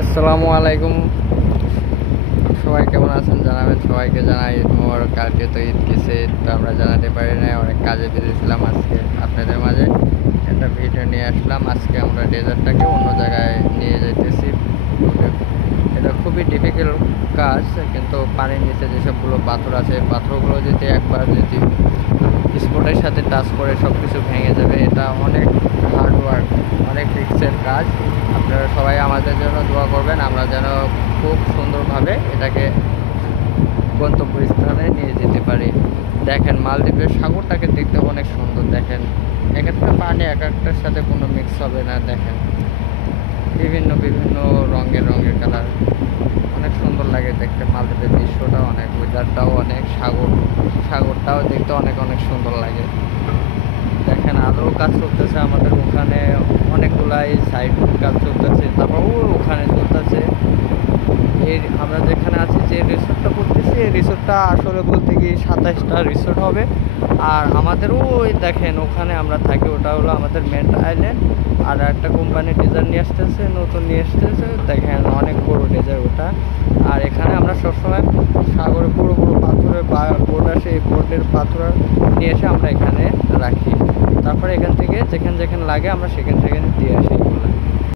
আসসালামু আলাইকুম। সবাই কেমন আছেন জানাবেন। সবাইকে জানাই ঈদ মোবারক। কালকে তো ঈদ গেছে, তো আমরা জানাতে পারি না, অনেক কাজে বেরিয়েছিলাম। আজকে আপনাদের মাঝে একটা ভিডিও নিয়ে আসলাম। আজকে আমরা ডেজার্টটাকে অন্য জায়গায় নিয়ে যেতেছি। এটা খুবই ডিফিকাল্ট কাজ, কিন্তু পানির নিচে যেসবগুলো পাথর আছে, পাথরগুলো যদি একবার যদি স্পটের সাথে টাচ করে সব কিছু ভেঙে যাবে। এটা অনেক হার্ড ওয়ার্ক, অনেক রিস্কের কাজ। আপনারা সবাই আমাদের জন্য দোয়া করবেন, আমরা যেন খুব সুন্দরভাবে এটাকে গন্তব্যস্থানে নিয়ে যেতে পারি। দেখেন, মালদ্বীপের সাগরটাকে দেখতে অনেক সুন্দর। দেখেন, এক একটা পানি এক একটার সাথে কোনো মিক্স হবে না। দেখেন, বিভিন্ন বিভিন্ন রঙের কালার, অনেক সুন্দর লাগে দেখতে। মালদ্বীপের দৃশ্যটাও অনেক, ওয়েদারটাও অনেক, সাগরটাও দেখতে অনেক অনেক সুন্দর লাগে। দেখেন, আরও কাজ চলতেছে আমাদের ওখানে, অনেকগুলাই সাইড কাজ চলতেছে। তারপর ওখানে চলতেছে এই আমরা যেখানে আছি, যে রিসোর্টটা করতেছি, এই রিসোর্টটা আসলে বলতে কি 27টা রিসোর্ট হবে। আর আমাদেরও ওই দেখেন ওখানে আমরা থাকি, ওটা হলো আমাদের মেন আইল্যান্ড। আর একটা কোম্পানি ডেজার নিয়ে আসতেছে, নতুন নিয়ে আসতেছে। দেখেন, অনেক বড় ডেজার ওটা। আর এখানে আমরা সবসময় সাগরে বড় বড় পাথরের বোর্ড আসে, এই বোর্ডের পাথর নিয়ে এসে আমরা এখানে রাখি। তারপরে এখান থেকে যেখানে যেখানে লাগে আমরা সেখানে দিয়ে আসি এগুলো।